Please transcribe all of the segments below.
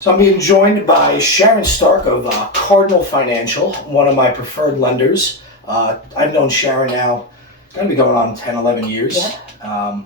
So I'm being joined by Sharon Stark of Cardinal Financial, one of my preferred lenders. I've known Sharon now, it's going to be going on 10, 11 years. Yeah.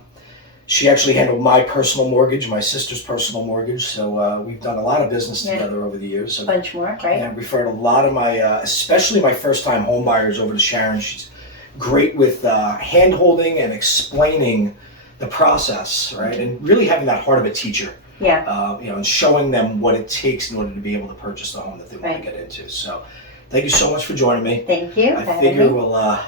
She actually handled my personal mortgage, my sister's personal mortgage, so we've done a lot of business together over the years. So, bunch more, right? I've referred a lot of my, especially my first-time home buyers over to Sharon. She's great with hand-holding and explaining the process, right? And really having that heart of a teacher. Yeah. And showing them what it takes in order to be able to purchase the home that they want to get into. So, thank you so much for joining me. Thank you. I figure we'll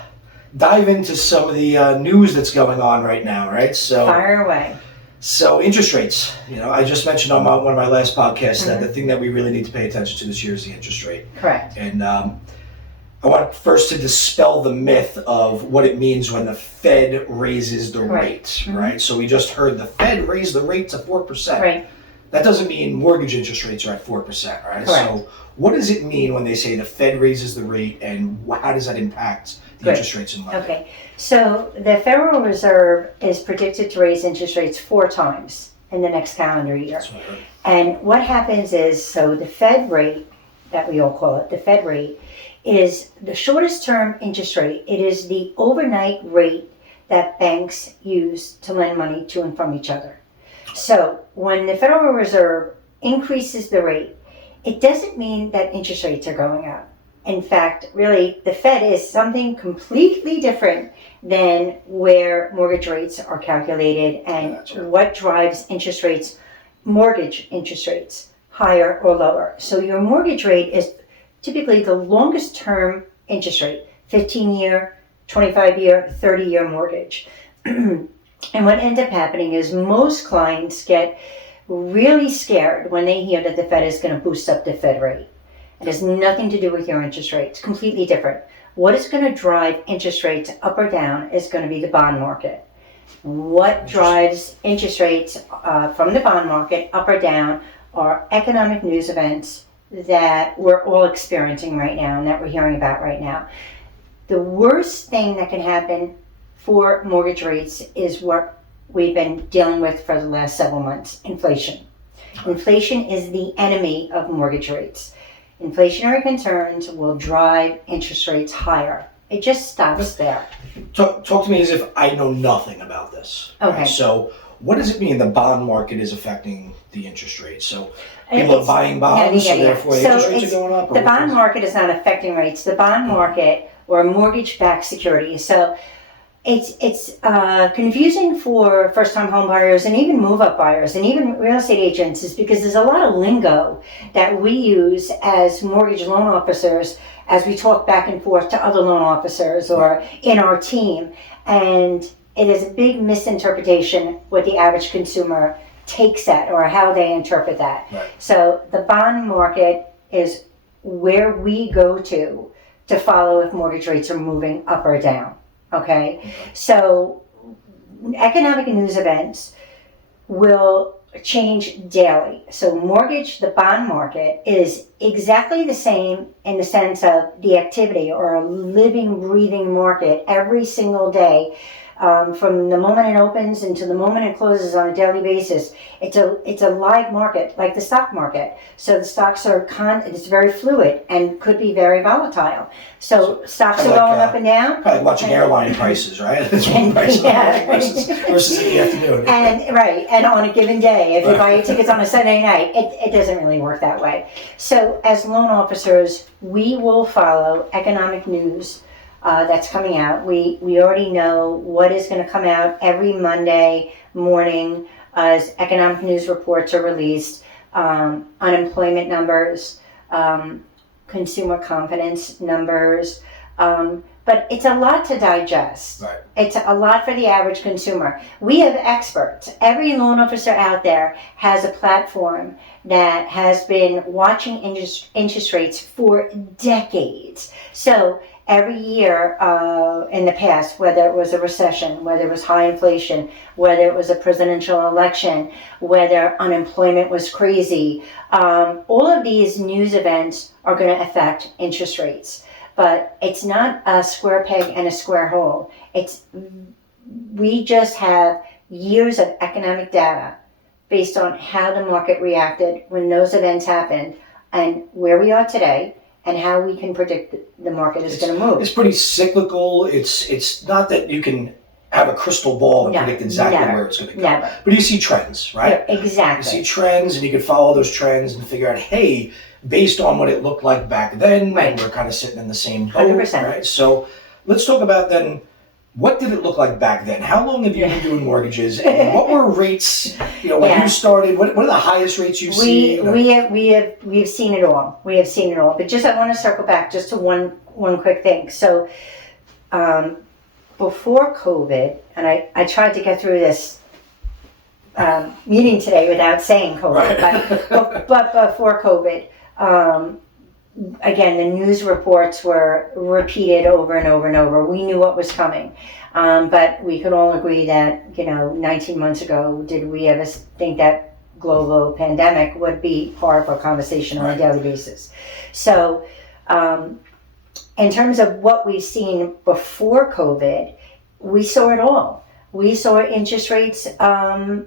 dive into some of the news that's going on right now, right? So, fire away. So, interest rates. I just mentioned on one of my last podcasts that the thing that we really need to pay attention to this year is the interest rate. Correct. And I want first to dispel the myth of what it means when the Fed raises the rate, right? So we just heard the Fed raise the rate to 4%. Right. That doesn't mean mortgage interest rates are at 4%, right? Correct. So what does it mean when they say the Fed raises the rate, and how does that impact the interest rates in lending? Okay. So the Federal Reserve is predicted to raise interest rates 4 times in the next calendar year. That's what I heard. And what happens is, so the Fed rate, that we all call it, the Fed rate, is the shortest term interest rate. It is the overnight rate that banks use to lend money to and from each other. So when the Federal Reserve increases the rate, it doesn't mean that interest rates are going up. In fact, really, the Fed is something completely different than where mortgage rates are calculated and what drives interest rates, mortgage interest rates, higher or lower. So your mortgage rate is typically the longest term interest rate, 15-year, 25-year, 30-year mortgage. And what ends up happening is most clients get really scared when they hear that the Fed is going to boost up the Fed rate. It has nothing to do with your interest rate. It's completely different. What is going to drive interest rates up or down is going to be the bond market. What drives interest rates from the bond market up or down are economic news events that we're all experiencing right now and that we're hearing about right now. The worst thing that can happen for mortgage rates is what we've been dealing with for the last several months, inflation. Inflation is the enemy of mortgage rates. Inflationary concerns will drive interest rates higher. It just stops there. Talk to me as if I know nothing about this. Okay. Right? So what does it mean the bond market is affecting the interest rate? So people are buying bonds, so therefore the interest rates are going up? The bond market is not affecting rates. The bond market, or mortgage-backed securities. So it's confusing for first-time home buyers and even move-up buyers and even real estate agents, is because there's a lot of lingo that we use as mortgage loan officers as we talk back and forth to other loan officers or in our team. And it is a big misinterpretation what the average consumer takes that or how they interpret that. Right. So the bond market is where we go to follow if mortgage rates are moving up or down. Okay? So economic news events will change daily. So the bond market is exactly the same in the sense of the activity, or a living, breathing market every single day. From the moment it opens until the moment it closes on a daily basis, it's a live market, like the stock market. So the stocks are it's very fluid and could be very volatile. So stocks are going up and down. Kind of like watching airline prices, right? It's one price versus in the afternoon. And on a given day, if you buy your tickets on a Sunday night, it doesn't really work that way. So as loan officers, we will follow economic news that's coming out. We already know what is going to come out every Monday morning as economic news reports are released. Unemployment numbers, consumer confidence numbers. But it's a lot to digest. Right. It's a lot for the average consumer. We have experts. Every loan officer out there has a platform that has been watching interest rates for decades. So every year in the past, whether it was a recession, whether it was high inflation, whether it was a presidential election, whether unemployment was crazy, all of these news events are going to affect interest rates. But it's not a square peg and a square hole. We just have years of economic data based on how the market reacted when those events happened and where we are today and how we can predict the market is going to move. It's pretty cyclical. It's not that you can have a crystal ball and predict exactly where it's going to go. Never. But you see trends, right? Yeah, exactly. You see trends, and you can follow those trends and figure out, hey, based on what it looked like back then, and we're kind of sitting in the same boat, 100%. right? So let's talk about then, what did it look like back then? How long have you been doing mortgages, and what were rates? When you started, what are the highest rates you've seen? We've seen it all. We have seen it all. But I want to circle back just to one quick thing. So, before COVID, and I tried to get through this meeting today without saying COVID, but before COVID, again, the news reports were repeated over and over and over. We knew what was coming. But we could all agree that, 19 months ago, did we ever think that global pandemic would be part of our conversation on a daily basis? So, in terms of what we've seen before COVID, we saw it all. We saw interest rates, double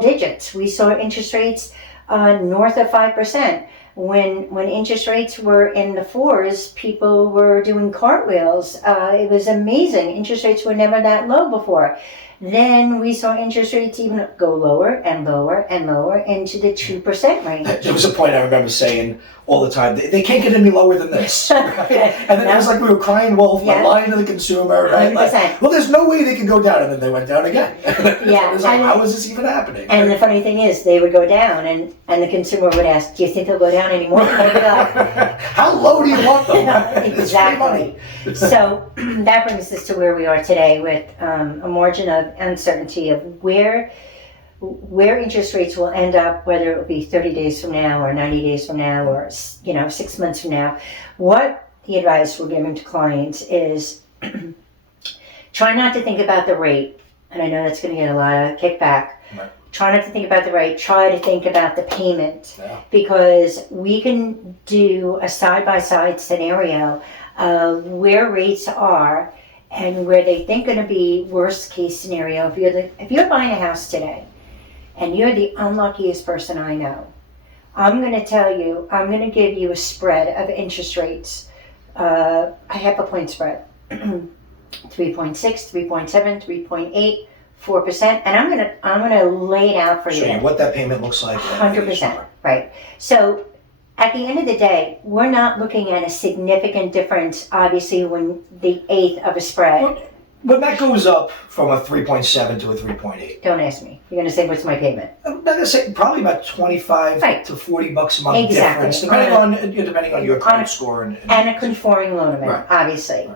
digits. We saw interest rates north of 5%. When interest rates were in the 4s, people were doing cartwheels. It was amazing. Interest rates were never that low before. Then we saw interest rates even go lower and lower and lower into the 2% range. There was a point I remember saying all the time, they can't get any lower than this. Right? And then it was like we were crying wolf, lying to the consumer, right? Like, well, there's no way they can go down, and then they went down again. It was like, how is this even happening? And the funny thing is, they would go down, and the consumer would ask, do you think they'll go down anymore? And they'd be like, how low do you want them? Exactly. So that brings us to where we are today with a margin of uncertainty of where interest rates will end up, whether it will be 30 days from now or 90 days from now or 6 months from now. What the advice we're giving to clients is try not to think about the rate, and I know that's going to get a lot of kickback. Right. Try not to think about the rate. Try to think about the payment, because we can do a side-by-side scenario of where rates are and where they think going to be worst case scenario. If you're buying a house today and you're the unluckiest person I know, I'm going to give you a spread of interest rates, a half a point spread, 3.6, 3.7, 3.8, 4%, and I'm going to lay it out for you. Show you what that payment looks like. 100%, right. So at the end of the day, we're not looking at a significant difference, obviously, when the eighth of a spread. When that goes up from a 3.7 to a 3.8. Don't ask me. You're going to say, what's my payment? I'm going to say probably about 25 to $40 a month difference, depending on your credit score. And a conforming loan amount, obviously.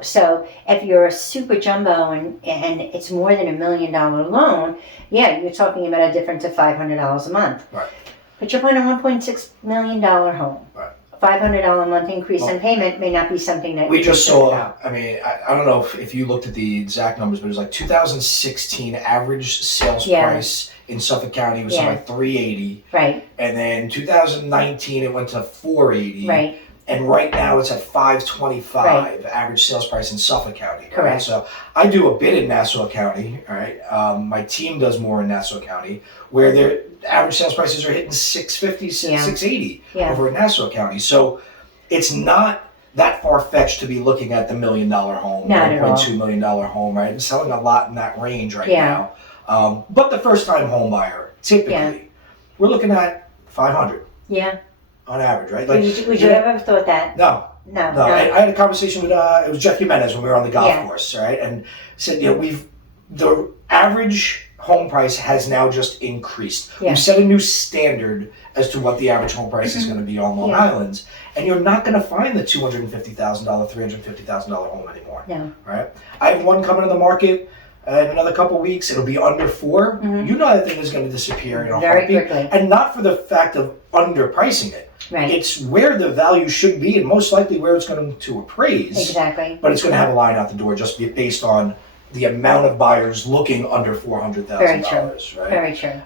So if you're a super jumbo and it's more than $1 million loan, you're talking about a difference of $500 a month. Right. But you're buying a $1.6 million home. Right. $500 a month increase in payment may not be something that we just saw. About. I mean, I don't know if you looked at the exact numbers, but it was like 2016 average sales price in Suffolk County was something like $380. Right. And then 2019 it went to $480. Right. And right now it's at $525 average sales price in Suffolk County. Correct. Right? So I do a bit in Nassau County. All right. My team does more in Nassau County, where their average sales prices are hitting $650, $680 over in Nassau County. So it's not that far fetched to be looking at the $1 million home, $1.2 million home, right? And selling a lot in that range right now. But the first time home buyer, typically, we're looking at $500. Yeah. On average, right? Like, would you ever have thought that? No. I had a conversation with it was Jeff Jimenez when we were on the golf course, right? And said, the average home price has now just increased. We've set a new standard as to what the average home price is going to be on Long Island, and you're not going to find the $250,000, $350,000 home anymore. No. Right? I have one coming to the market. In another couple of weeks, it'll be under $4. You know that thing is going to disappear in a very heartbeat. quickly, and not for the fact of underpricing it. Right. It's where the value should be, and most likely where it's going to appraise. Exactly. But it's going to have a line out the door just based on the amount of buyers looking under $400,000. Right. Very true.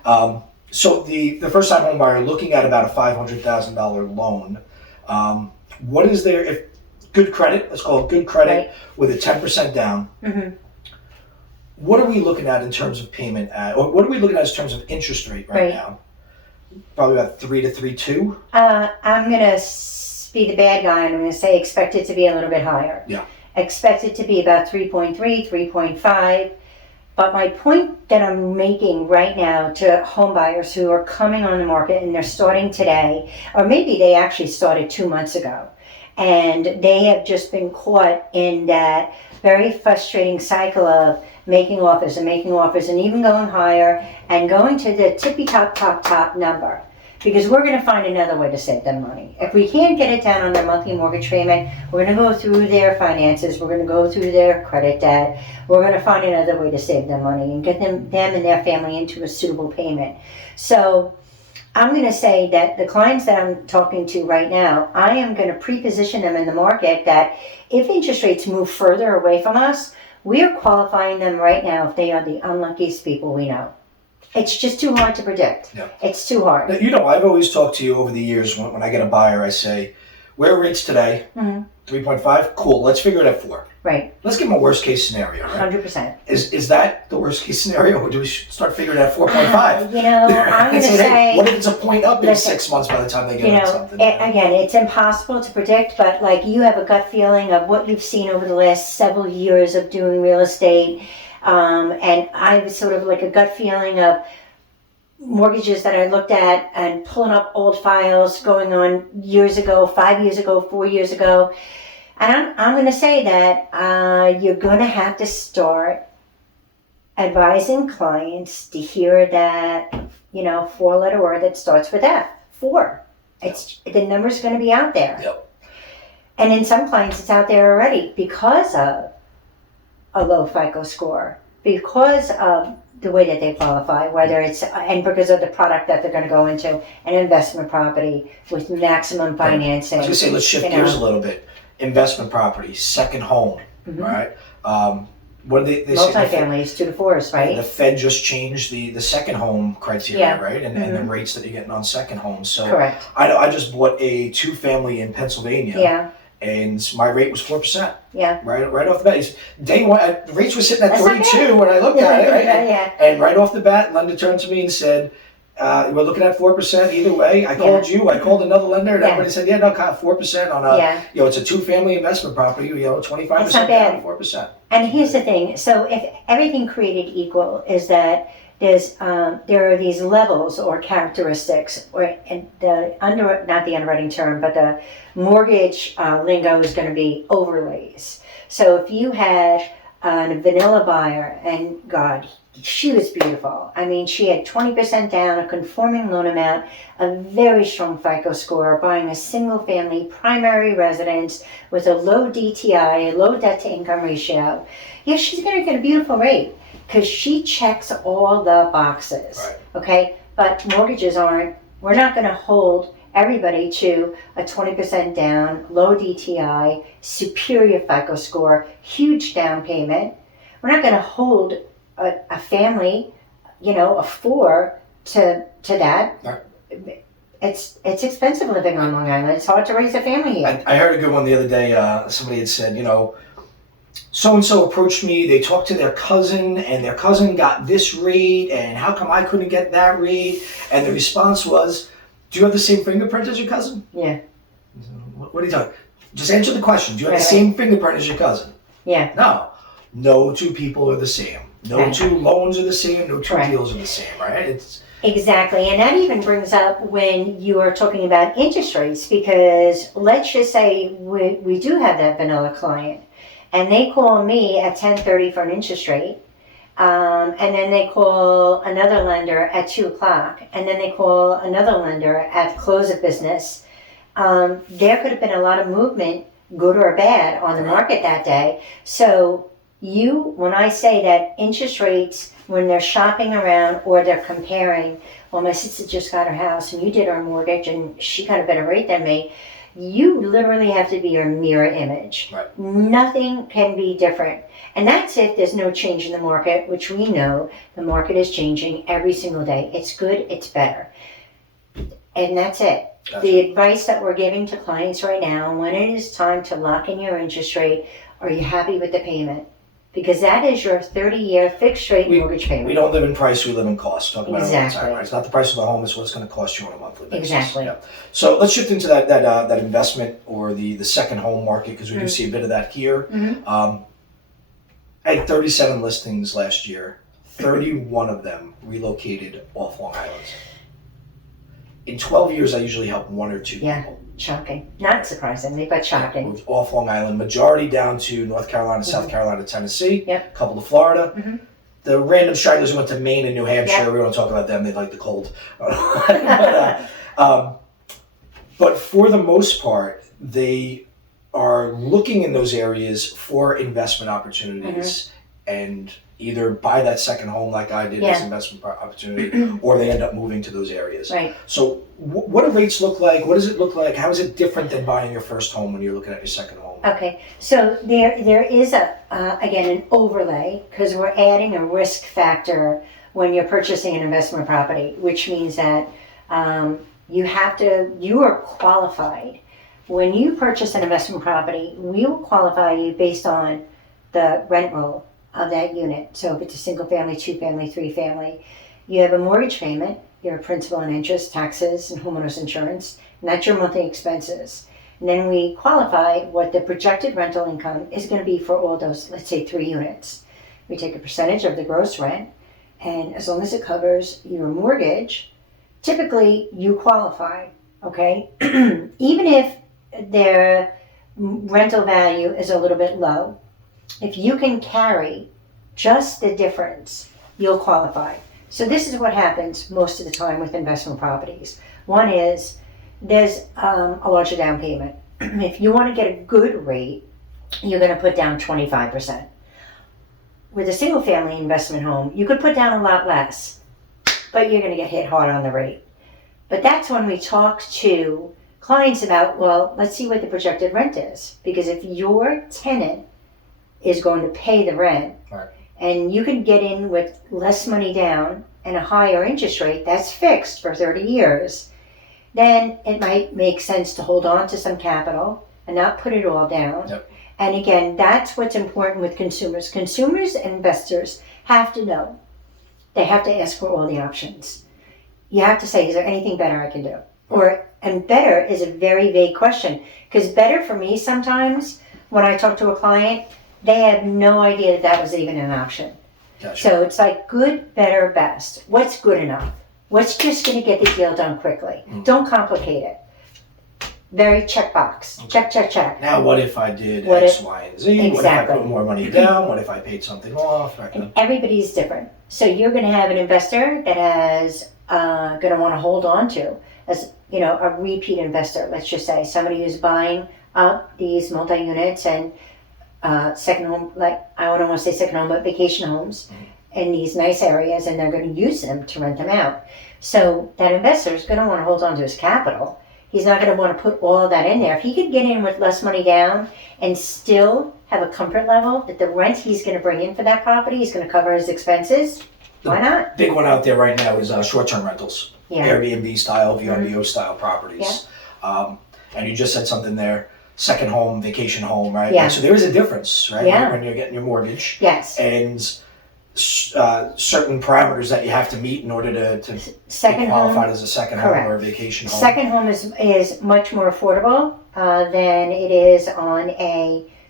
So the first-time home buyer looking at about a $500,000 loan, what is there if good credit? Let's call it good credit with a 10% down. what are we looking at in terms of payment or what are we looking at in terms of interest rate right now? Probably about 3 to 3.2. I'm gonna be the bad guy, and I'm gonna say expect it to be a little bit higher. Yeah. Expect it to be about 3.3, 3.5. But my point that I'm making right now to home buyers who are coming on the market and they're starting today, or maybe they actually started 2 months ago, and they have just been caught in that very frustrating cycle of making offers and even going higher and going to the tippy top number. Because we're going to find another way to save them money. If we can't get it down on their monthly mortgage payment, we're going to go through their finances, we're going to go through their credit debt, we're going to find another way to save them money and get them and their family into a suitable payment. So I'm going to say that the clients that I'm talking to right now, I am going to pre-position them in the market that if interest rates move further away from us, we are qualifying them right now if they are the unluckiest people we know. It's just too hard to predict. Yeah. It's too hard. Now, I've always talked to you over the years when I get a buyer, I say, where are rates today? 3.5? Cool, let's figure it at 4. Right. Let's give them a worst case scenario, right? 100%. Is that the worst case scenario, or do we start figuring it at 4.5? I'm going to say... What if it's a point up in 6 months by the time they get on something? Again, it's impossible to predict, but like you have a gut feeling of what you've seen over the last several years of doing real estate. And I have sort of like a gut feeling of mortgages that I looked at and pulling up old files going on years ago, 5 years ago, 4 years ago. And I'm going to say that you're going to have to start advising clients to hear that, 4-letter word that starts with F. 4. The number's going to be out there. Yep. And in some clients, it's out there already because of a low FICO score, because of the way that they qualify, and because of the product that they're going to go into, an investment property with maximum financing. I was going to say, let's shift gears a little bit. Investment property, second home, right? What do they say? Multifamilies, 2 to 4s, right? The Fed just changed the second home criteria, right? And the rates that you're getting on second homes. So correct. I just bought a 2-family in Pennsylvania. Yeah. And my rate was 4%. Yeah. Right off the bat. Day one, the rates were sitting at 32 when I looked at it, right? And right off the bat, lender turned to me and said, we're looking at 4% either way. I called you, I called another lender, and everybody said, 4% on a, it's a 2-family investment property, 25% down, 4%. And here's the thing. So if everything created equal is that there are these levels or characteristics, not the underwriting term, but the mortgage lingo is going to be overlays. So if you had a vanilla buyer, and God, she was beautiful. I mean, she had 20% down, a conforming loan amount, a very strong FICO score, buying a single-family primary residence with a low DTI, a low debt-to-income ratio. Yeah, she's going to get a beautiful rate because she checks all the boxes. Right. Okay? But mortgages aren't. We're not going to hold everybody to a 20% down, low DTI, superior FICO score, huge down payment. We're not going to hold a family, a 4 to that. Right. It's expensive living on Long Island. It's hard to raise a family here. I heard a good one the other day. Somebody had said, so-and-so approached me, they talked to their cousin, and their cousin got this rate, and how come I couldn't get that rate? And the response was, do you have the same fingerprint as your cousin? Yeah. What are you talking? Just answer the question. Do you have the same fingerprint as your cousin? Yeah. No 2 people are the same. No 2 loans are the same. No 2 deals are the same, right? Exactly. And that even brings up when you are talking about interest rates, because let's just say we do have that vanilla client, and they call me at 10:30 for an interest rate, and then they call another lender at 2 o'clock, and then they call another lender at close of business. There could have been a lot of movement, good or bad, on the market that day. So when I say that interest rates, when they're shopping around or they're comparing, well, my sister just got her house and you did her mortgage and she got a better rate than me, you literally have to be your mirror image. Right. Nothing can be different. And that's if there's no change in the market, which we know the market is changing every single day. It's good, it's better. And that's it. Gotcha. The advice that we're giving to clients right now, when it is time to lock in your interest rate, are you happy with the payment? because that is your 30-year fixed rate mortgage payment. We don't live in price, we live in cost. Talk about it all the Exactly. time, right? It's not the price of the home, it's what it's going to cost you on a monthly basis. Exactly. Yeah. So let's shift into that investment or the second home market, because we do see a bit of that here. I had 37 listings last year. 31 of them relocated off Long Island. In 12 years, I usually help one or two people. Shocking. Not surprisingly, but shocking. Moved off Long Island, majority down to North Carolina, South Carolina, Tennessee, a Yep. couple to Florida. The random stragglers went to Maine and New Hampshire. Yep. We don't talk about them, they like the cold. But for the most part, they are looking in those areas for investment opportunities and either buy that second home like I did as investment opportunity, or they end up moving to those areas. Right. So what do rates look like? What does it look like? How is it different than buying your first home when you're looking at your second home? Okay, so there is again an overlay, because we're adding a risk factor when you're purchasing an investment property, which means that you are qualified. When you purchase an investment property, we will qualify you based on the rent roll of that unit. So if it's a single family, two family, three family, you have a mortgage payment, your principal and interest, taxes, and homeowners insurance, and that's your monthly expenses. And then we qualify what the projected rental income is going to be for all those, let's say 3 units. We take a percentage of the gross rent, and as long as it covers your mortgage, typically you qualify, okay? Even if their rental value is a little bit low, if you can carry just the difference, you'll qualify. So this is what happens most of the time with investment properties. One is there's a larger down payment. If you want to get a good rate, you're going to put down 25%. With a single family investment home, you could put down a lot less, but you're going to get hit hard on the rate. But that's when we talk to clients about, well, let's see what the projected rent is. Because if your tenant is going to pay the rent, and you can get in with less money down and a higher interest rate that's fixed for 30 years, then it might make sense to hold on to some capital and not put it all down. Yep. And again, that's what's important with consumers. Consumers and investors have to know. They have to ask for all the options. You have to say, is there anything better I can do? And better is a very vague question. Because better for me sometimes, when I talk to a client, they have no idea that was even an option. Gotcha. So it's like good, better, best. What's good enough? What's just going to get the deal done quickly? Don't complicate it. Very checkbox. Check, check, check. Now what if I did X, Y, and Z? Exactly. What if I put more money down? What if I paid something off? And everybody's different. So you're going to have an investor that has going to want to hold on to, as a repeat investor. Let's just say somebody who's buying up these multi-units and second home, like I don't want to say second home, but vacation homes in these nice areas, and they're going to use them to rent them out. So that investor is going to want to hold on to his capital. He's not going to want to put all of that in there. If he could get in with less money down and still have a comfort level that the rent he's going to bring in for that property is going to cover his expenses, why not? Big one out there right now is short-term rentals. Yeah. Airbnb style, VRBO style properties. Yeah. And you just said something there, second home, vacation home, right? Yeah. So there is a difference, right? Yeah. When you're getting your mortgage. Yes. And certain parameters that you have to meet in order to be qualified as a second home or a vacation home. Second home is much more affordable than it is on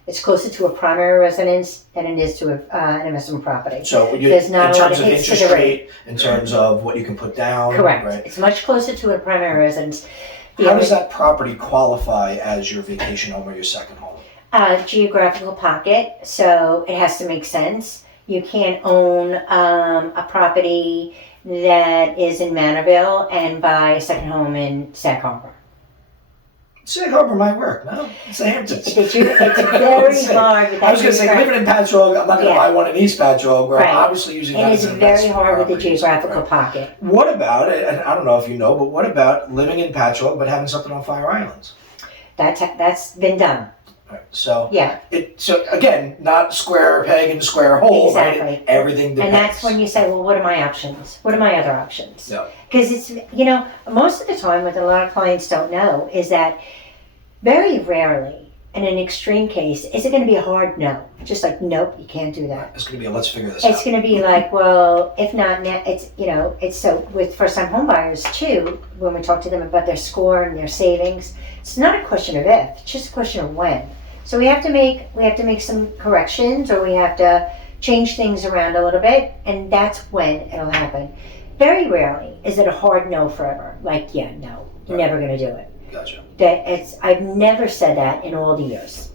it's closer to a primary residence than it is to an investment property. So in terms of interest rate, in terms of what you can put down. Correct. Right? It's much closer to a primary residence. How does that property qualify as your vacation home or your second home? Geographical pocket, so it has to make sense. You can't own a property that is in Manorville and buy a second home in Sag Harbor. Sag Harbor might work, no? It's the Hamptons. It's very hard with that. I was going to say, living in Patchogue, I'm not going to buy one in East Patchogue. We're obviously using that as an investment. It is very hard with the properties, geographical pocket. What about, and I don't know if you know, but what about living in Patchogue but having something on Fire Islands? That's been done. Right. So yeah. So again, not square peg and square hole. Exactly. Right? Everything depends. And that's when you say, well, what are my options? What are my other options? Yeah. Because it's most of the time, what a lot of clients don't know is that very rarely in an extreme case, is it going to be a hard no? Just like, nope, you can't do that. It's going to be a let's figure this out. It's going to be like, well, if not now, it's, it's so with first-time home buyers too, when we talk to them about their score and their savings, it's not a question of if, it's just a question of when. So we have to make some corrections, or we have to change things around a little bit, and that's when it'll happen. Very rarely is it a hard no forever. Like, yeah, no, you're never going to do it. Gotcha. I've never said that in all the years.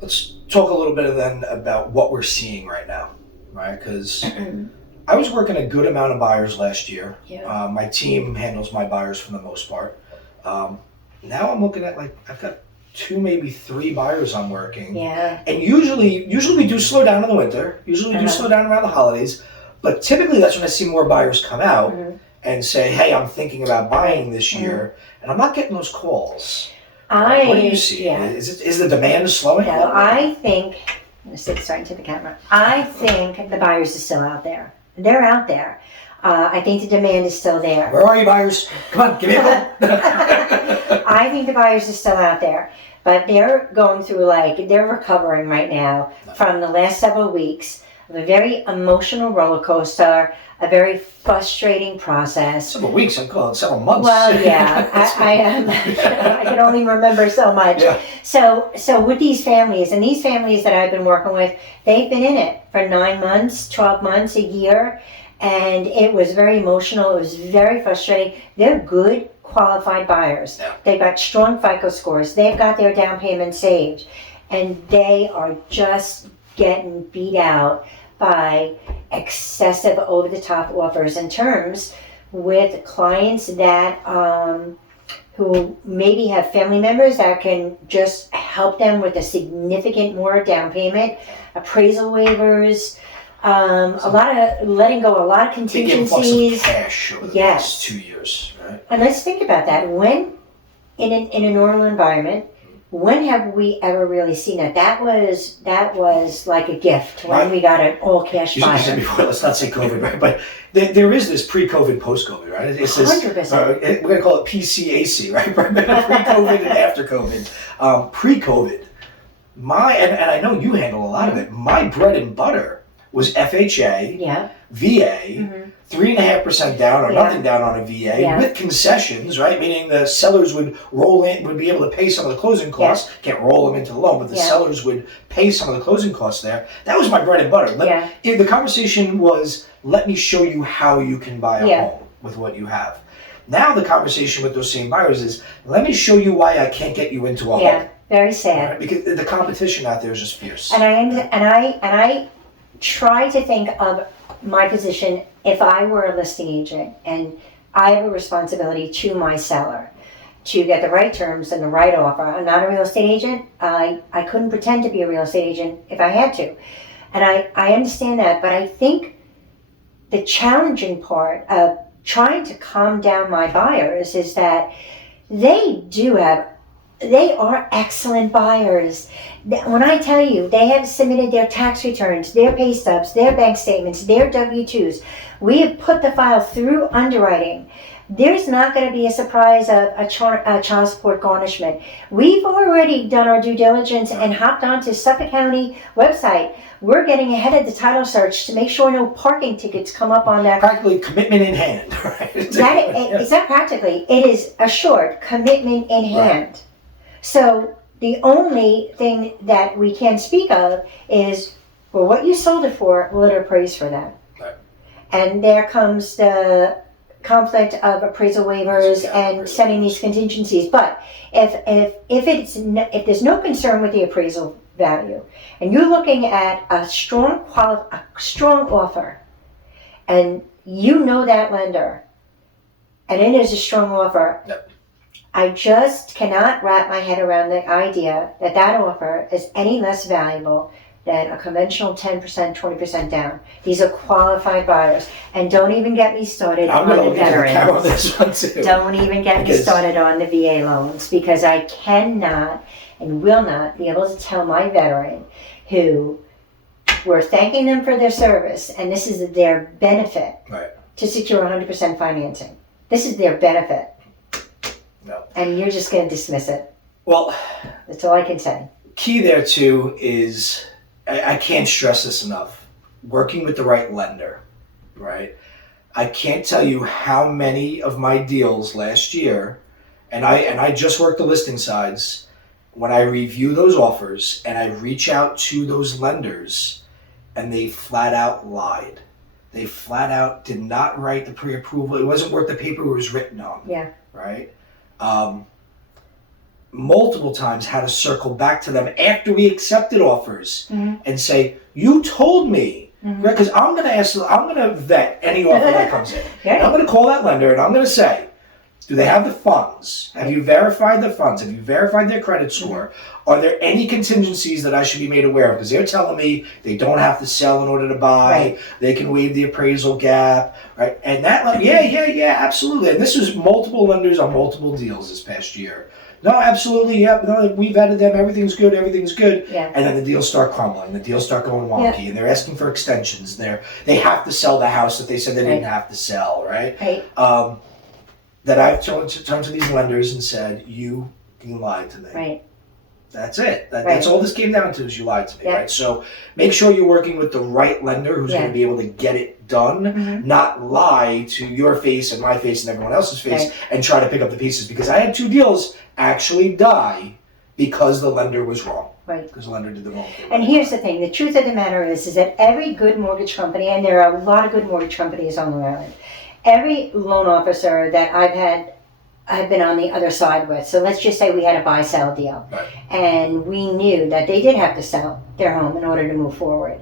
Let's talk a little bit then about what we're seeing right now, right? Because I was working a good amount of buyers last year. Yeah. My team handles my buyers for the most part. Now I'm looking at I've got 2, maybe 3 buyers I'm working. Yeah. And usually we do slow down in the winter. Usually we do slow down around the holidays. But typically that's when I see more buyers come out and say, hey, I'm thinking about buying this year. And I'm not getting those calls. What do you see? Yeah. Is the demand slowing? No, I think, I'm going to sit straight into the camera. I think the buyers are still out there. They're out there. I think the demand is still there. Where are you, buyers? Come on, give me a call. I think the buyers are still out there. But they're going through, they're recovering right now from the last several weeks of a very emotional roller coaster, a very frustrating process. Several weeks, I'm calling several months. Well, yeah, I can only remember so much. Yeah. So with these families, and these families that I've been working with, they've been in it for 9 months, 12 months, a year, and it was very emotional. It was very frustrating. They're good, qualified buyers. Yeah. They've got strong FICO scores. They've got their down payment saved, and they are just getting beat out by excessive over-the-top offers and terms with clients that who maybe have family members that can just help them with a significant more down payment, appraisal waivers, a lot of letting go, a lot of contingencies. Big influx of cash over the last 2 years, right? And let's think about that. When in a normal environment, when have we ever really seen that? That was like a gift when we got an all cash buyer. You said before, let's not say COVID, right? But there is this pre-COVID, post-COVID, right? It's this, 100%. We're going to call it PCAC, right? Pre-COVID and after COVID. Pre-COVID, and I know you handle a lot of it. My bread and butter was FHA, VA, 3.5% down or nothing down on a VA with concessions, right? Meaning the sellers would be able to pay some of the closing costs. Can't roll them into the loan, but the sellers would pay some of the closing costs there. That was my bread and butter. The conversation was, let me show you how you can buy a home with what you have. Now the conversation with those same buyers is, let me show you why I can't get you into a home. Yeah, very sad. Right? Because the competition out there is just fierce. And I try to think of my position if I were a listing agent and I have a responsibility to my seller to get the right terms and the right offer. I'm not a real estate agent. I couldn't pretend to be a real estate agent if I had to. And I understand that, but I think the challenging part of trying to calm down my buyers is that they are excellent buyers. When I tell you, they have submitted their tax returns, their pay stubs, their bank statements, their W-2s. We have put the file through underwriting. There's not going to be a surprise of a child support garnishment. We've already done our due diligence and hopped onto Suffolk County website. We're getting ahead of the title search to make sure no parking tickets come up on that. Practically commitment in hand, right? It's not practically. It is assured commitment in hand. Right. So the only thing that we can speak of is, well, what you sold it for, will it appraise for that? Right. And there comes the conflict of appraisal waivers and setting these contingencies. But if there's no concern with the appraisal value, and you're looking at a strong offer, and you know that lender, and it is a strong offer. Yep. I just cannot wrap my head around the idea that offer is any less valuable than a conventional 10%, 20% down. These are qualified buyers. And don't even get me started on the veterans. Don't even get me started on the VA loans, because I cannot and will not be able to tell my veteran who we're thanking them for their service, and this is their benefit to secure 100% financing. This is their benefit. No. And you're just going to dismiss it. Well, that's all I can say. key there too is, I can't stress this enough, working with the right lender, right? I can't tell you how many of my deals last year, and I just work the listing sides, when I review those offers and I reach out to those lenders and they flat out lied. They flat out did not write the pre-approval. It wasn't worth the paper it was written on. Yeah. Right? Multiple times had to circle back to them after we accepted offers and say, you told me, right? Because I'm going to vet any offer that comes in. And I'm going to call that lender and I'm going to say, do they have the funds? Have you verified the funds? Have you verified their credit score? Are there any contingencies that I should be made aware of? Because they're telling me they don't have to sell in order to buy. Right. They can waive the appraisal gap, right? And that, yeah, absolutely. And this was multiple lenders on multiple deals this past year. No, absolutely, yeah. No, we vetted them. Everything's good. Yeah. And then the deals start crumbling. The deals start going wonky, and they're asking for extensions. They have to sell the house that they said they didn't have to sell, right? Right. That I've turned to these lenders and said, you lied to me. Right. That's it. That's all this came down to, is you lied to me, right? So make sure you're working with the right lender who's going to be able to get it done, not lie to your face and my face and everyone else's face and try to pick up the pieces. Because I had 2 deals actually die because the lender was wrong. Right. Because the lender did the wrong thing. And here's the thing. The truth of the matter is that every good mortgage company, and there are a lot of good mortgage companies on Long Island, every loan officer that I've been on the other side with. So let's just say we had a buy-sell deal. Right. And we knew that they did have to sell their home in order to move forward.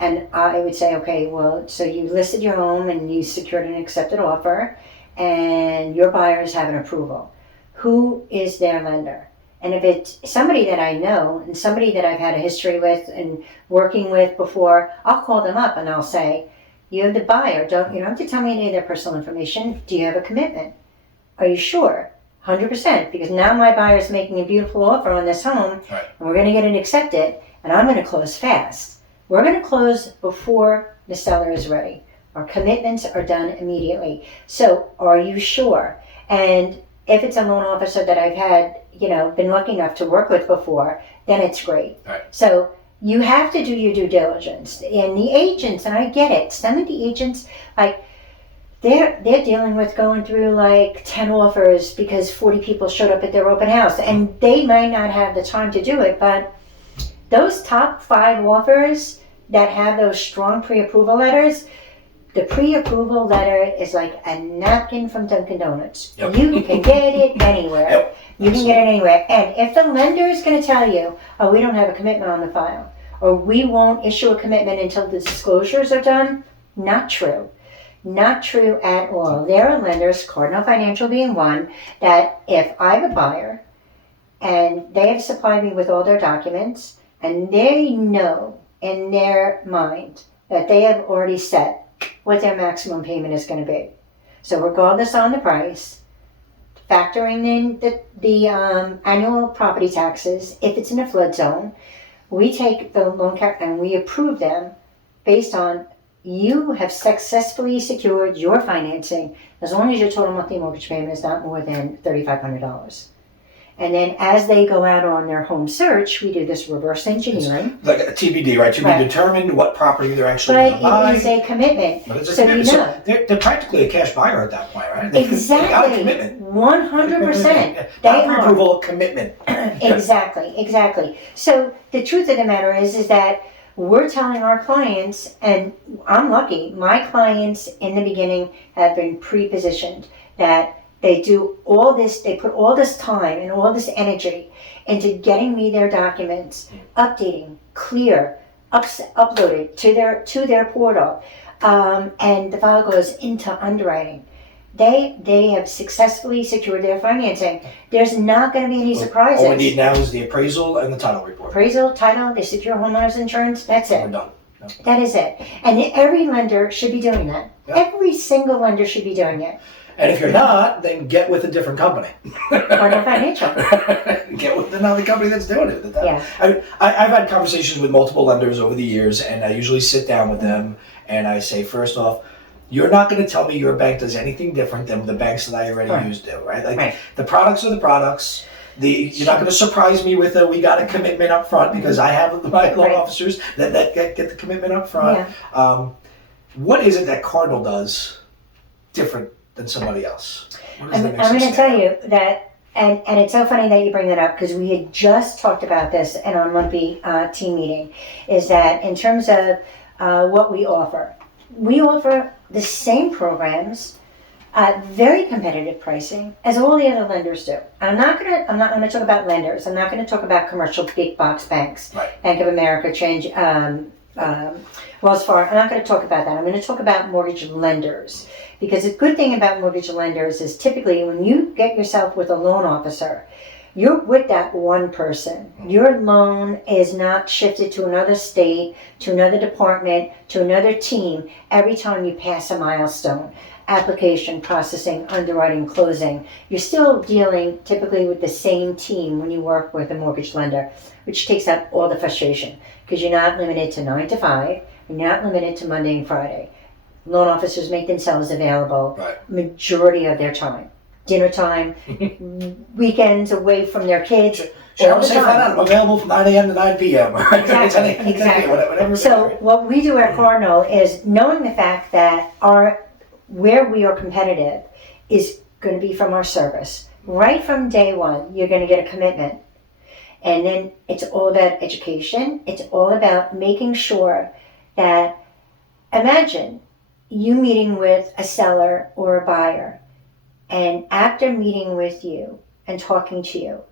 And I would say, okay, well, so you listed your home and you secured an accepted offer and your buyers have an approval. Who is their lender? And if it's somebody that I know and somebody that I've had a history with and working with before, I'll call them up and I'll say, you have the buyer. You don't have to tell me any of their personal information. Do you have a commitment? Are you sure? 100%. Because now my buyer's making a beautiful offer on this home, and we're going to get it accepted, and I'm going to close fast. We're going to close before the seller is ready. Our commitments are done immediately. So, are you sure? And if it's a loan officer that I've had, been lucky enough to work with before, then it's great. Right. So, you have to do your due diligence. And the agents, and I get it, some of the agents, they're dealing with going through 10 offers because 40 people showed up at their open house. And they might not have the time to do it, but those top 5 offers that have those strong pre-approval letters, the pre-approval letter is like a napkin from Dunkin' Donuts. Yep. You can get it anywhere. Yep. You can get it anywhere. And if the lender is going to tell you, oh, we don't have a commitment on the file, or we won't issue a commitment until the disclosures are done, not true. Not true at all. There are lenders, Cardinal Financial being one, that if I have a buyer and they have supplied me with all their documents and they know in their mind that they have already set what their maximum payment is going to be. So regardless on the price, factoring in the annual property taxes, if it's in a flood zone, we take the loan and we approve them based on you have successfully secured your financing as long as your total monthly mortgage payment is not more than $3,500. And then as they go out on their home search, we do this reverse engineering. It's like a TBD, right? To be determined what property they're actually going to buy. But it is a commitment. But it's a so commitment. You know. So they're practically a cash buyer at that point, right? Exactly. They got a commitment. 100%. Not pre-approval, commitment. Exactly. So the truth of the matter is that we're telling our clients, and I'm lucky, my clients in the beginning have been pre-positioned, that they do all this, they put all this time and all this energy into getting me their documents, updating, clear, uploaded to their portal, and the file goes into underwriting. They have successfully secured their financing. There's not going to be any surprises. All we need now is the appraisal and the title report. Appraisal, title, they secure homeowners insurance, that's it. We're done. No. That is it. And every lender should be doing that. Yeah. Every single lender should be doing it. And if you're not, then get with a different company. Cardinal Financial. Get with another company that's doing it. Yeah. I've had conversations with multiple lenders over the years, and I usually sit down with them and I say, first off, you're not going to tell me your bank does anything different than the banks that I already use do, right? The products are the products. You're not going to surprise me with we got a commitment up front, because I have my loan officers that get the commitment up front. Yeah. What is it that Cardinal does different than somebody else? I'm going to tell you that, and it's so funny that you bring that up, because we had just talked about this in our monthly team meeting, is that in terms of what we offer the same programs at very competitive pricing as all the other lenders do. I'm not going to talk about lenders. I'm not going to talk about commercial big box banks, Bank of America, Change, Wells Fargo. I'm not going to talk about that. I'm going to talk about mortgage lenders, because the good thing about mortgage lenders is typically when you get yourself with a loan officer, you're with that one person. Your loan is not shifted to another state, to another department, to another team every time you pass a milestone. Application, processing, underwriting, closing. You're still dealing typically with the same team when you work with a mortgage lender, which takes out all the frustration, because you're not limited to 9 to 5. You're not limited to Monday and Friday. Loan officers make themselves available majority of their time. Dinner time, weekends away from their kids. All the time. I'm available from 9 a.m. to 9 p.m. Exactly. Whatever. So what we do at Cardinal is knowing the fact that where we are competitive is going to be from our service. Right from day one, you're going to get a commitment. And then it's all about education. It's all about making sure that, imagine you meeting with a seller or a buyer, and after meeting with you and talking to you,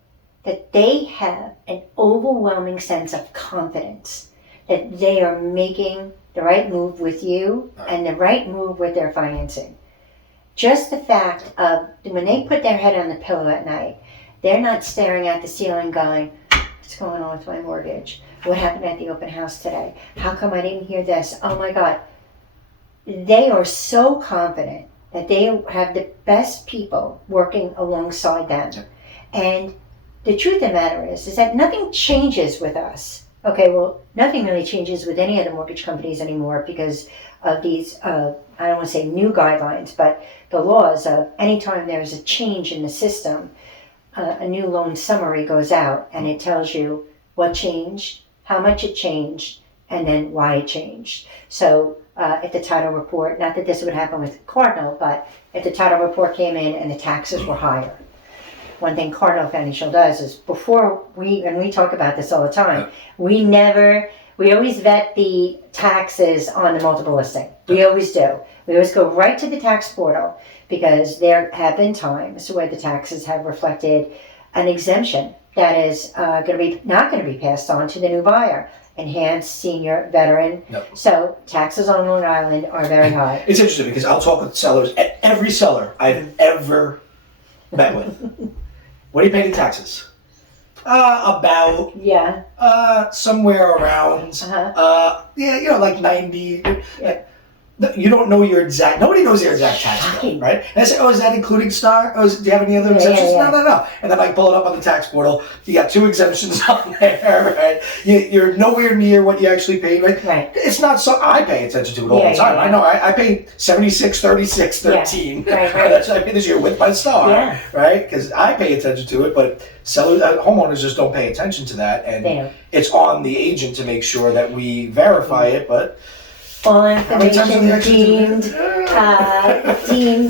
that they have an overwhelming sense of confidence that they are making the right move with you and the right move with their financing. Just the fact of when they put their head on the pillow at night, they're not staring at the ceiling going, what's going on with my mortgage? What happened at the open house today? How come I didn't hear this? Oh my God. They are so confident that they have the best people working alongside them. And the truth of the matter is that nothing changes with us. Okay, well, nothing really changes with any of the mortgage companies anymore because of these, I don't want to say new guidelines, but the laws of anytime there's a change in the system, a new loan summary goes out and it tells you what changed, how much it changed, and then why it changed. So if the title report, not that this would happen with Cardinal, but if the title report came in and the taxes were higher, one thing Cardinal Financial does is and we talk about this all the time, we always vet the taxes on the multiple listing. We always do. We always go right to the tax portal, because there have been times where the taxes have reflected an exemption that is not going to be passed on to the new buyer. Enhanced, senior, veteran. So taxes on Long Island are very high. It's interesting because I'll talk with sellers, at every seller I've ever met with. What do you pay in taxes? About somewhere around like 90. You don't know your exact. Nobody knows their exact tax bill, right? And I say, is that including STAR? Do you have any other exemptions? No. And then I pull it up on the tax portal. You got 2 exemptions on there, right? You're nowhere near what you actually pay, right? It's not so. I pay attention to it all the time. I know. I pay 76, 36, 13. Right. That's what I pay this year with my STAR, right? Because I pay attention to it, but sellers, homeowners just don't pay attention to that, and it's on the agent to make sure that we verify it, but. All information deemed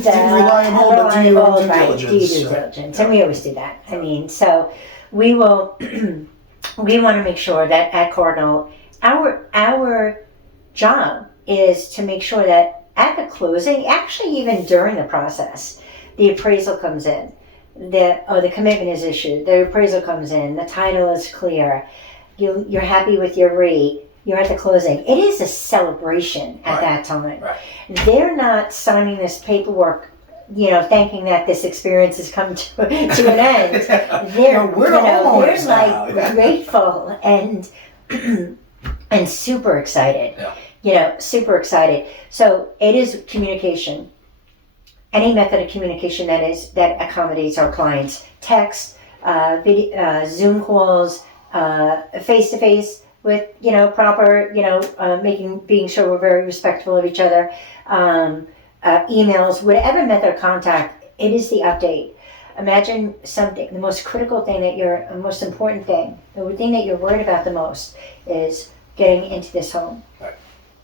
reliable, but do your due diligence. And we always do that. I mean, so we will. We want to make sure that at Cardinal, our job is to make sure that at the closing, actually even during the process, the appraisal comes in, the commitment is issued, the appraisal comes in, the title is clear, you're happy with your rate. You're at the closing. It is a celebration at that time. They're not signing this paperwork, thinking that this experience has come to an end. They're, they're grateful and super excited. Super excited. So it is communication. Any method of communication that accommodates our clients. Text, video, Zoom calls, face-to-face. With proper being sure we're very respectful of each other, emails, whatever method of contact, it is the update. imagine something, the most critical thing the most important thing, the thing that you're worried about the most is getting into this home. Right.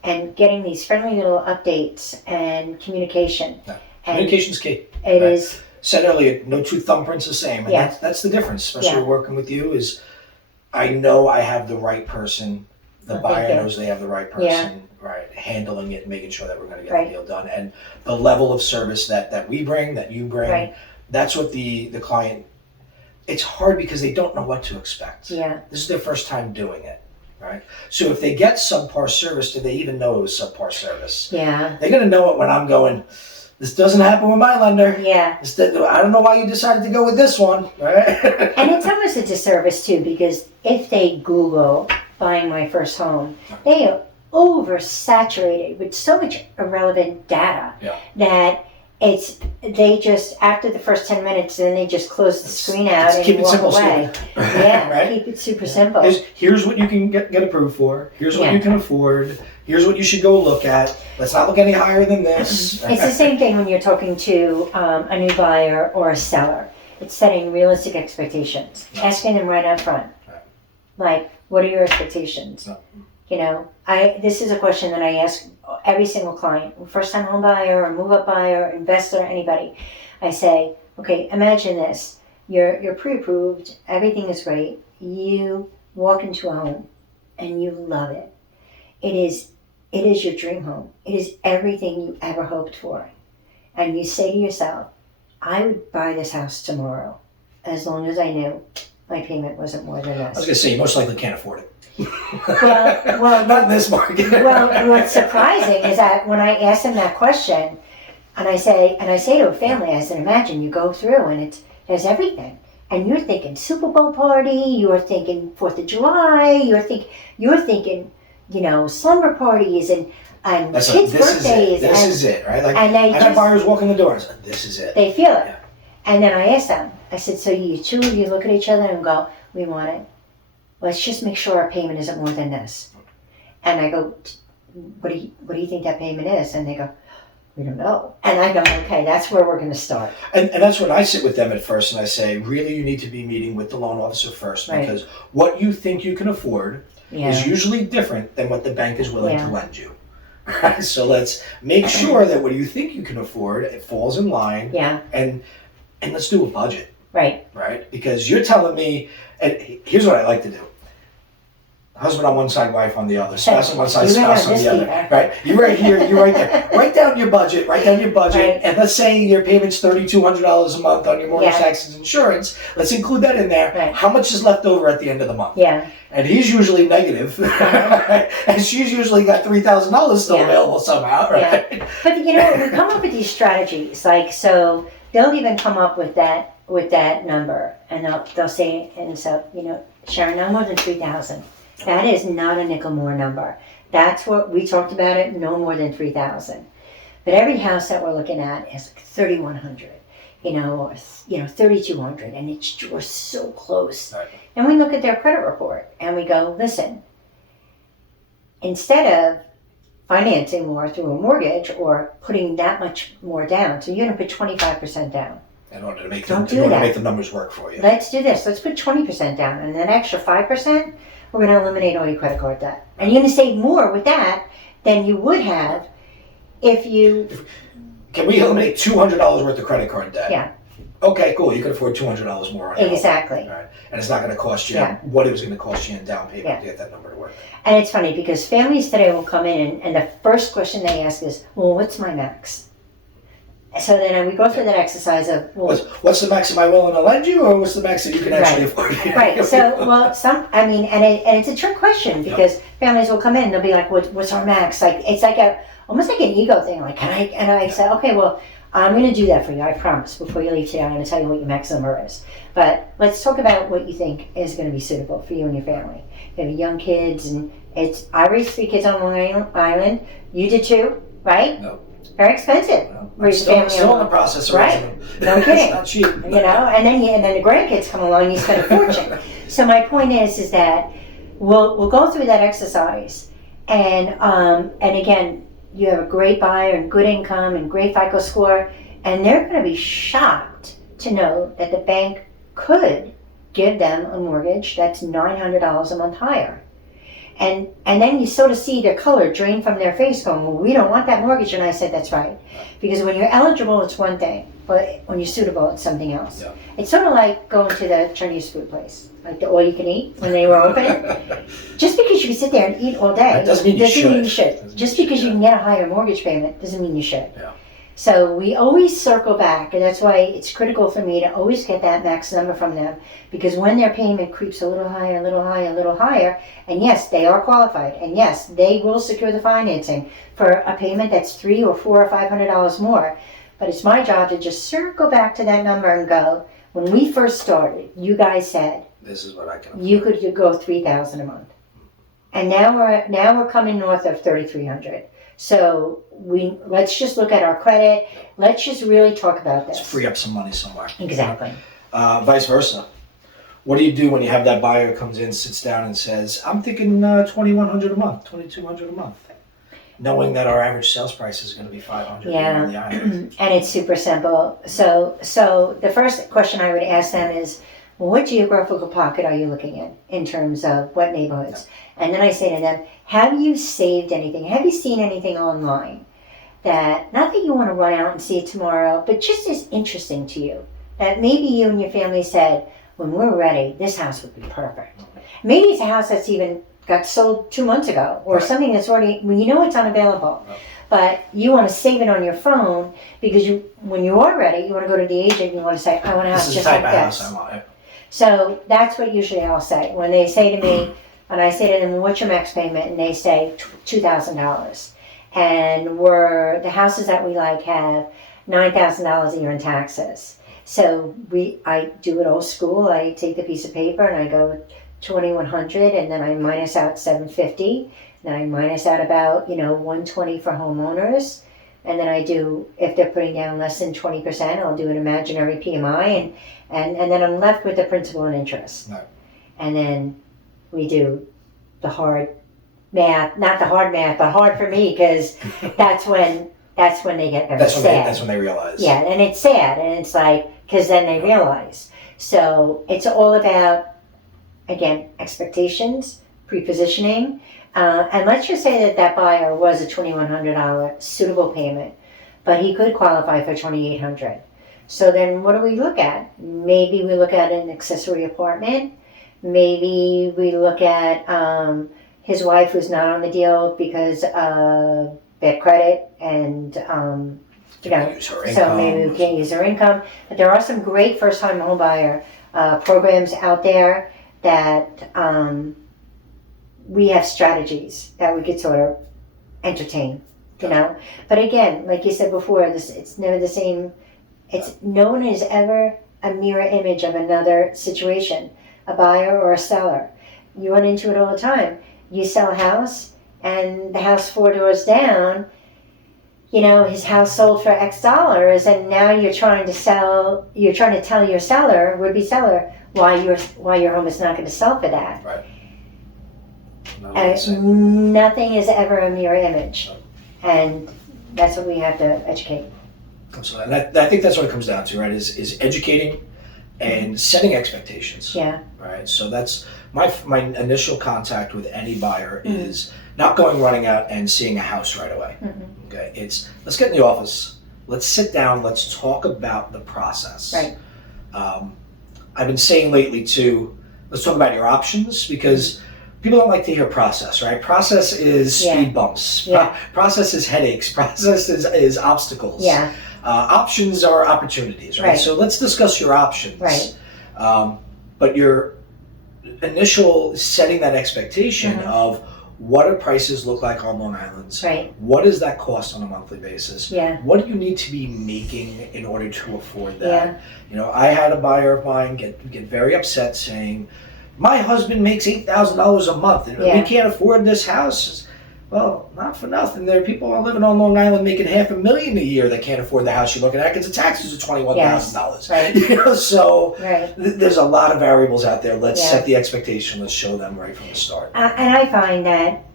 And getting these friendly little updates and communication. Yeah. Communication's key. It is. Said earlier, no two thumbprints the same. And Yeah. that's the difference, especially working with you, is I know I have the right person. The buyer knows they have the right person, right, handling it, making sure that we're going to get the deal done. And the level of service that we bring, that you bring, that's what the client, it's hard because they don't know what to expect. Yeah. This is their first time doing it, right? So if they get subpar service, do they even know it was subpar service? Yeah. They're going to know it when I'm going, this doesn't happen with my lender. Yeah. I don't know why you decided to go with this one, right? And it's almost a disservice too, because if they Google buying my first home, they are oversaturated with so much irrelevant data that they just, after the first 10 minutes, then they just close the screen out and walk away. Yeah, right? Keep it super simple. Here's what you can get approved for. Here's what you can afford. Here's what you should go look at. Let's not look any higher than this. It's the same thing when you're talking to a new buyer or a seller. It's setting realistic expectations, asking them right up front. Like, what are your expectations? You know, this is a question that I ask every single client, first time home buyer or move up buyer, investor, anybody. I say, okay, imagine this. You're pre-approved, everything is great. You walk into a home and you love it. It is your dream home. It is everything you ever hoped for. And you say to yourself, I would buy this house tomorrow as long as I knew my payment wasn't more than this. I was going to say, you most likely can't afford it. Well, not in this market. Well, what's surprising is that when I ask them that question, and I say to a family, I said, imagine you go through and it has everything, and you're thinking Super Bowl party, you're thinking 4th of July, you're thinking, you know, slumber parties and kids' birthdays. This is it, right? Like, and I have buyers walk in the door and say, this is it. They feel it. And then I asked them, I said, so you two of you look at each other and go, we want it. Let's just make sure our payment isn't more than this. And I go, what do you think that payment is? And they go, we don't know. And I go, okay, that's where we're going to start. And that's when I sit with them at first and I say, really, you need to be meeting with the loan officer first, because what you think you can afford is usually different than what the bank is willing to lend you. Right? So let's make sure that what you think you can afford, it falls in line. Yeah. And let's do a budget. Right. Right? Because you're telling me, and here's what I like to do. Husband on one side, wife on the other. Spouse on one side, spouse on the other. Right? You right here, you right there. Write down your budget, right. And let's say your payment's $3,200 a month on your mortgage, taxes, insurance. Let's include that in there. Right. How much is left over at the end of the month? Yeah. And he's usually negative. And she's usually got $3,000 still available somehow, right? Yeah. But you know, we come up with these strategies. Like, so they'll even come up with that number, and they'll say, and so, you know, Sharon, no more than 3,000. That is not a nickel more number. That's what we talked about it, no more than 3,000. But every house that we're looking at is like 3,100, or 3,200, and we're so close. Right. And we look at their credit report and we go, listen, instead of financing more through a mortgage or putting that much more down, so you're going to put 25% down. In order to make the numbers work for you. Let's do this. Let's put 20% down, and that extra 5%, we're going to eliminate all your credit card debt. And you're going to save more with that than you would have if you... Can we eliminate $200 worth of credit card debt? Yeah. Okay, cool. You can afford $200 more on it. Exactly. Right. And it's not going to cost you what it was going to cost you in down payment to get that number to work. And it's funny because families today will come in and the first question they ask is, well, what's my max? So then we go through that exercise of, well, what's the max am I willing to lend you, or what's the max that you can actually afford? Right. So, well, and it's a trick question because families will come in and they'll be like, what's our max? Like, it's like almost like an ego thing. Like, and I say, okay, well, I'm going to do that for you. I promise. Before you leave today, I'm going to tell you what your max number is. But let's talk about what you think is going to be suitable for you and your family. You have young kids, and I raised 3 kids on Long Island. You did too, right? No. Very expensive. I'm still in the process of raising them. No kidding. It's not cheap. And then the grandkids come along and you spend a fortune. So my point is that we'll go through that exercise, and again, you have a great buyer and good income and great FICO score, and they're going to be shocked to know that the bank could give them a mortgage that's $900 a month higher. And then you sort of see the color drain from their face going, well, we don't want that mortgage. And I said, that's right. Because when you're eligible, it's one thing. But when you're suitable, it's something else. Yeah. It's sort of like going to the Chinese food place, like the all you can eat when they were open. Just because you can sit there and eat all day that doesn't mean you should. Just because you can get a higher mortgage payment doesn't mean you should. Yeah. So we always circle back, and that's why it's critical for me to always get that max number from them, because when their payment creeps a little higher, a little higher, a little higher, and yes, they are qualified, and yes, they will secure the financing for a payment that's $300 or $400 or $500 more. But it's my job to just circle back to that number and go, when we first started, you guys said this is what I can afford. You could go $3,000 a month, and now we're coming north of $3,300. So let's just look at our credit. Let's just really talk about this. Let's free up some money somewhere. Exactly. Vice versa. What do you do when you have that buyer comes in, sits down, and says, "I'm thinking $2,100 a month, $2,200 a month," knowing that our average sales price is going to be $500 on the island? And it's super simple. So the first question I would ask them is, what geographical pocket are you looking in terms of what neighborhoods? And then I say to them, have you saved anything? Have you seen anything online that, not that you want to run out and see it tomorrow, but just is interesting to you? That maybe you and your family said, when we're ready, this house would be perfect. Maybe it's a house that's even got sold 2 months ago, or something that's already, when you know it's unavailable. But you want to save it on your phone because when you are ready, you want to go to the agent and you want to say, I want a house just like this. This is the type of house I want. So that's what usually I'll say. When they say to me, and I say to them, what's your max payment? And they say $2,000. And the houses that we like have $9,000 a year in taxes. So I do it old school. I take the piece of paper and I go $2,100, and then I minus out $750. Then I minus out about $120 for homeowners. And then I do, if they're putting down less than 20%, I'll do an imaginary PMI, and then I'm left with the principal and interest. Right. And then we do the hard math, not the hard math, but hard for me, because that's when they get very sad. That's when they realize. Yeah, and it's sad, and it's like, because then they realize. So it's all about, again, expectations, pre-positioning. And let's just say that buyer was a $2,100 suitable payment, but he could qualify for $2,800. So then what do we look at? Maybe we look at an accessory apartment. Maybe we look at his wife who's not on the deal because of bad credit and, so maybe we can't use her income. But there are some great first-time home buyer programs out there that we have strategies that we could sort of entertain, But again, like you said before, it's never the same. No one is ever a mirror image of another situation, a buyer or a seller. You run into it all the time. You sell a house, and the house 4 doors down, his house sold for X dollars, and now you're trying to tell your seller, would-be seller, why your home is not going to sell for that. Right. Nothing is ever a mirror image, and that's what we have to educate. Absolutely, and I think that's what it comes down to, right? Is educating and setting expectations. Yeah. Right. So that's my initial contact with any buyer is not running out and seeing a house right away. Mm-hmm. Okay. It's let's get in the office. Let's sit down. Let's talk about the process. Right. I've been saying lately too. Let's talk about your options, because people don't like to hear process, right? Process is speed bumps. Yeah. Process is headaches. Process is obstacles. Yeah. Options are opportunities, right? So let's discuss your options. Right. But your initial setting that expectation of what do prices look like on Long Island? Right. What does that cost on a monthly basis? Yeah. What do you need to be making in order to afford that? Yeah. I had a buyer of mine get very upset saying, my husband makes $8,000 a month and we can't afford this house. Well, not for nothing. There are people living on Long Island making $500,000 a year that can't afford the house you're looking at because the taxes are $21,000. Right. So there's a lot of variables out there. Let's set the expectation. Let's show them right from the start. And I find that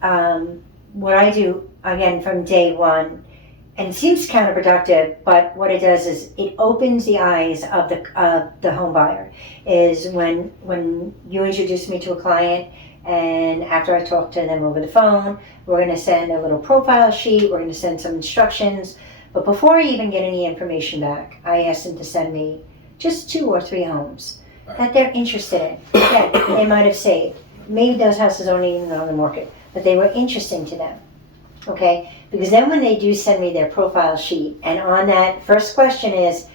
what I do, again, from day one, and it seems counterproductive, but what it does is it opens the eyes of the home buyer. Is when you introduce me to a client, and after I talk to them over the phone, we're going to send a little profile sheet, we're going to send some instructions, but before I even get any information back, I ask them to send me just 2 or 3 homes that they're interested in, that they might have saved. Maybe those houses aren't even on the market, but they were interesting to them. Okay, because then when they do send me their profile sheet, and on that first question is,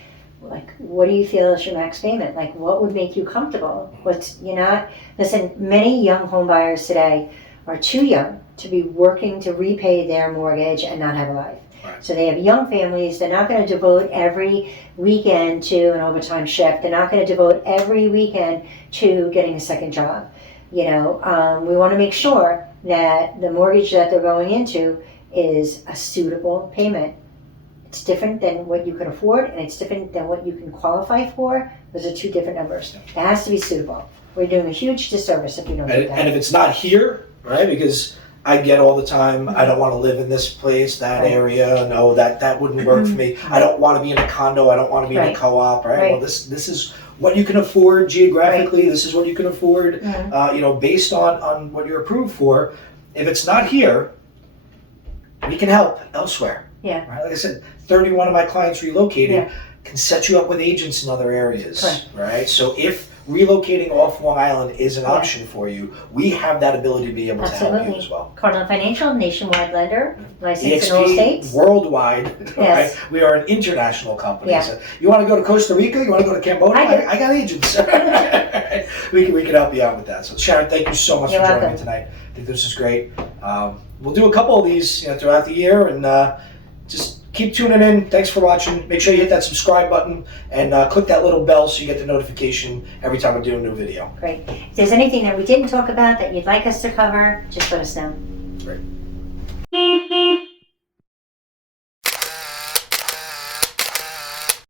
like, what do you feel is your max payment? Like, what would make you comfortable? Listen, many young home buyers today are too young to be working to repay their mortgage and not have a life. Right. So they have young families, they're not going to devote every weekend to an overtime shift. They're not going to devote every weekend to getting a second job. We want to make sure that the mortgage that they're going into is a suitable payment. It's different than what you can afford, and it's different than what you can qualify for. Those are 2 different numbers. It has to be suitable. We're doing a huge disservice if you don't do that. And if it's not here, right, because I get all the time, I don't want to live in this place, that area, no, that wouldn't work for me. I don't want to be in a condo, I don't want to be in a co-op, right? Well, this is what you can afford geographically, this is what you can afford, based on what you're approved for. If it's not here, we can help elsewhere. Yeah. Right? Like I said, 31 of my clients relocated, can set you up with agents in other areas. Correct. Right? So if relocating off Long Island is an option for you, we have that ability to be able to help you as well. Cardinal Financial, nationwide lender, licensed in all EXP, states. Worldwide, right? We are an international company. Yeah. So you want to go to Costa Rica? You want to go to Cambodia? I got agents. we can help you out with that. So Sharon, thank you so much for joining me tonight. I think this is great. We'll do a couple of these throughout the year, and just keep tuning in. Thanks for watching. Make sure you hit that subscribe button and click that little bell so you get the notification every time I do a new video. Great. If there's anything that we didn't talk about that you'd like us to cover, just let us know. Great.